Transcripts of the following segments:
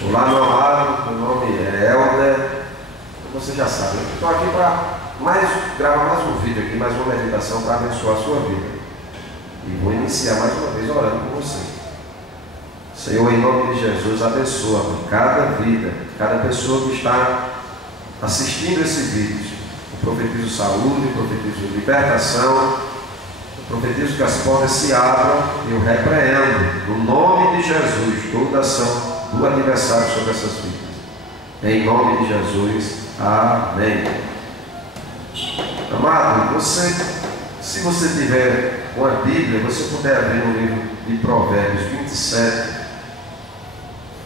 Olá, meu amado, meu nome é Helder. Você já sabe, eu estou aqui para gravar mais um vídeo aqui, mais uma meditação para abençoar a sua vida. E vou iniciar mais uma vez orando por você. Senhor, em nome de Jesus, abençoa cada vida, cada pessoa que está assistindo esse vídeo. Eu profetizo saúde, eu profetizo libertação, eu profetizo que as portas se abram e eu repreendo, no nome de Jesus, toda ação do adversário sobre essas vidas. Em nome de Jesus, amém. Amado, se você tiver uma Bíblia, você puder abrir no livro de Provérbios 27,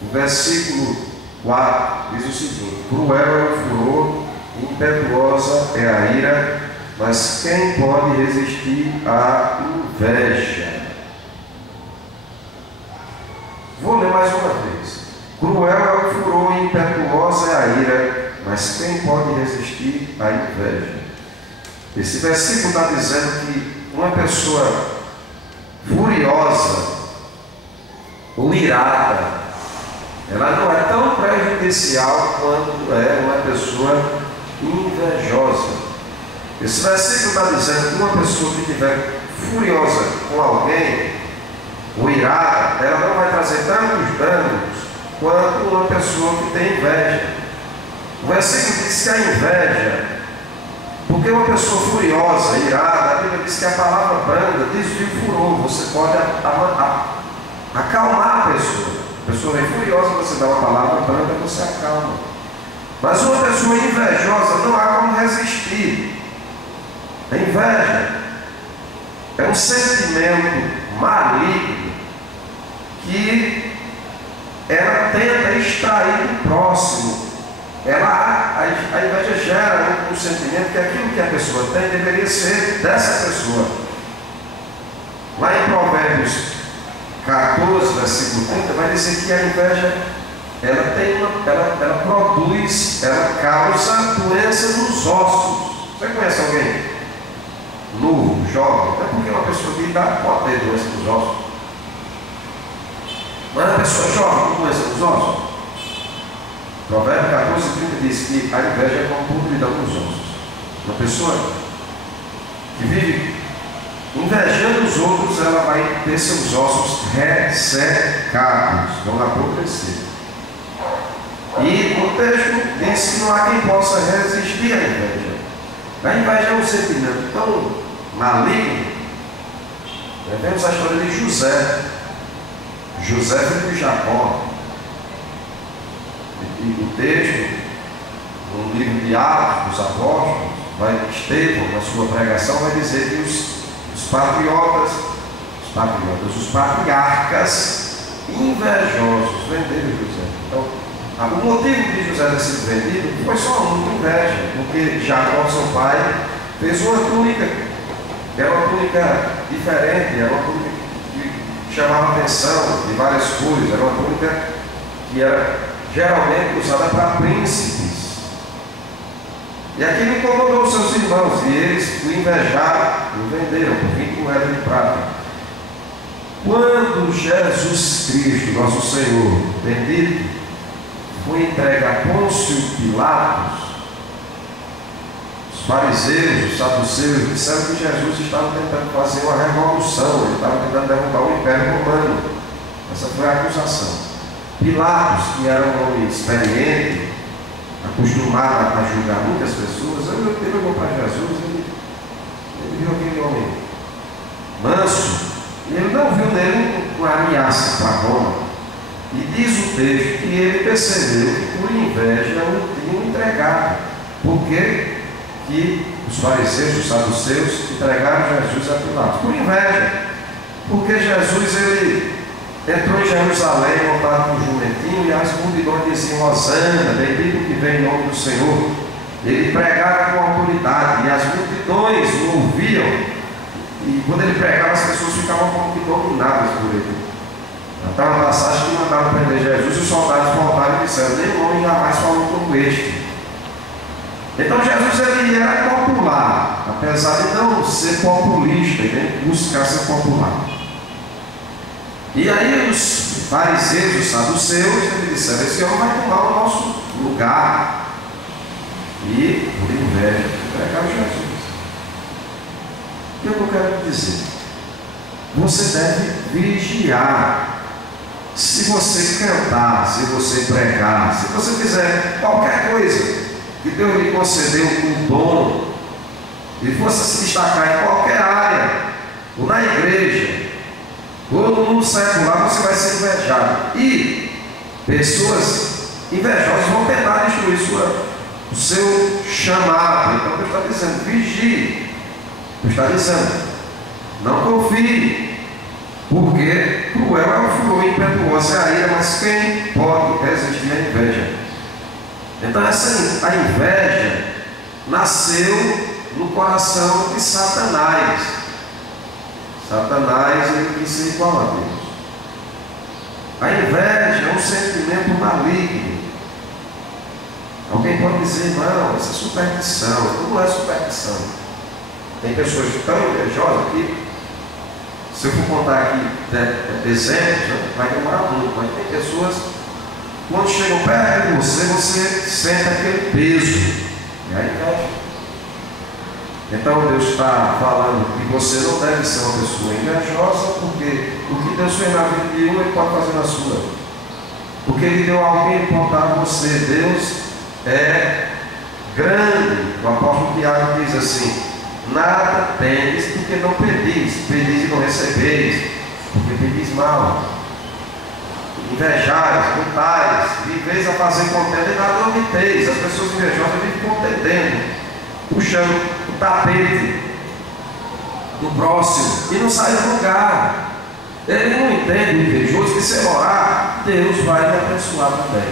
o versículo 4 diz o seguinte: cruel é o furor, impetuosa é a ira, mas quem pode resistir à inveja? Vou ler mais uma vez. Cruel é o furor, impetuosa é a ira, mas quem pode resistir à inveja? Esse versículo está dizendo que uma pessoa furiosa ou irada, ela não é tão prejudicial quanto é uma pessoa invejosa. Esse versículo está dizendo que uma pessoa que estiver furiosa com alguém, ou irada, ela não vai trazer tantos danos quanto uma pessoa que tem inveja. O versículo diz que a inveja, porque uma pessoa furiosa, irada, a Bíblia diz que a palavra branda desvia o furor. Você pode acalmar a pessoa. A pessoa é furiosa, você dá uma palavra branda, você acalma. Mas uma pessoa invejosa não há como resistir. A inveja é um sentimento maligno que ela tenta extrair do próximo. A inveja gera um sentimento que aquilo que a pessoa tem deveria ser dessa pessoa. Lá em Provérbios 14, versículo 30, vai dizer que a inveja ela produz, ela causa doença nos ossos. Você conhece alguém novo, jovem? É porque uma pessoa de idade pode ter doença nos ossos. Mas a pessoa jovem com doença nos ossos? Provérbios 14, 30 diz que a inveja é como podridão nos ossos. Uma pessoa que vive invejando os outros, ela vai ter seus ossos ressecados, vão apodrecer. E o texto diz que não há quem possa resistir à inveja. A inveja é um sentimento tão maligno. Vemos a história de José. José filho de Jacó. E o texto, no livro de Atos dos Apóstolos, Estevão, na sua pregação, vai dizer que os patriarcas invejosos venderam José. Então, o motivo de José ter sido vendido foi só uma inveja, porque Jacó, seu pai, fez uma túnica, era uma túnica diferente, era uma túnica que chamava atenção de várias cores, era uma túnica que era geralmente usada para príncipes. E aquilo incomodou os seus irmãos, e eles o invejaram e o venderam por 20 moedas de prata. Quando Jesus Cristo, nosso Senhor, bendito, foi entregue a Pôncio Pilatos, os fariseus, os saduceus disseram que Jesus estava tentando fazer uma revolução, ele estava tentando derrubar o Império Romano. Essa foi a acusação. Pilatos, que era um homem experiente, acostumado a julgar muitas pessoas, ele olhou para Jesus, ele viu aquele homem manso, e ele não viu nele uma ameaça para Roma. E diz o texto que ele percebeu que por inveja o tinham entregado. Por que os fariseus, os saduceus, entregaram Jesus a Pilatos? Por inveja. Porque Jesus, ele entrou em Jerusalém montado com um jumentinho, e as multidões diziam: Hosana, bendito que vem em nome do Senhor. Ele pregava com autoridade, e as multidões o ouviam, e quando ele pregava, as pessoas ficavam como que dominadas por ele. Então, uma passagem que mandaram prender Jesus, e os soldados voltaram e disseram: nenhum homem jamais falou como este. Então Jesus, ele era popular, apesar de não ser populista, nem buscar ser popular. E aí os fariseus, os saduceus, eles disseram: esse homem vai tomar o nosso lugar. E, por inveja, pregaram Jesus. O que eu quero dizer? Você deve vigiar. Se você cantar, se você pregar, se você fizer qualquer coisa que Deus lhe concedeu um dom e fosse se destacar em qualquer área, ou na igreja, ou no mundo secular, você vai ser invejado. E pessoas invejosas vão tentar destruir o seu chamado. Então Deus está dizendo: vigie. Deus está dizendo: não confie. Porque cruel é o furor, impetuosa é a ira, mas quem pode resistir à inveja? Então a inveja nasceu no coração de Satanás. Satanás, ele quis ser igual a Deus. A inveja é um sentimento maligno. Alguém pode dizer: não, isso é superstição. Não é superstição. Tem pessoas tão invejosas que, se eu for contar aqui exemplos, vai demorar muito, mas tem pessoas, quando chegam perto de você, você sente aquele peso. E aí inveja. Então Deus está falando que você não deve ser uma pessoa invejosa, porque o que Deus fez na vida de um, Ele pode fazer na sua. Porque Ele deu alguém importante a você. Deus é grande. O apóstolo Tiago diz assim: nada tendes porque não pedis, pedis e não recebeis, porque pedis mal. Invejais, lutais, viveis a fazer contenda e nada obteis. As pessoas invejosas vivem contendendo, puxando o tapete do próximo e não sai do lugar. Ele não entende, o invejoso, que se orar, Deus vai lhe abençoar também.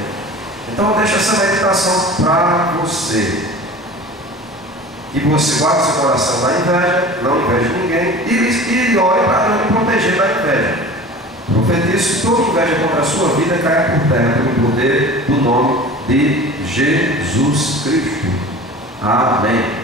Então deixa essa meditação para você. Que você guarde seu coração da inveja, não inveje ninguém, e ore para Deus lhe proteger da inveja. Profetizo que toda inveja contra a sua vida caia por terra pelo poder do nome de Jesus Cristo. Amém.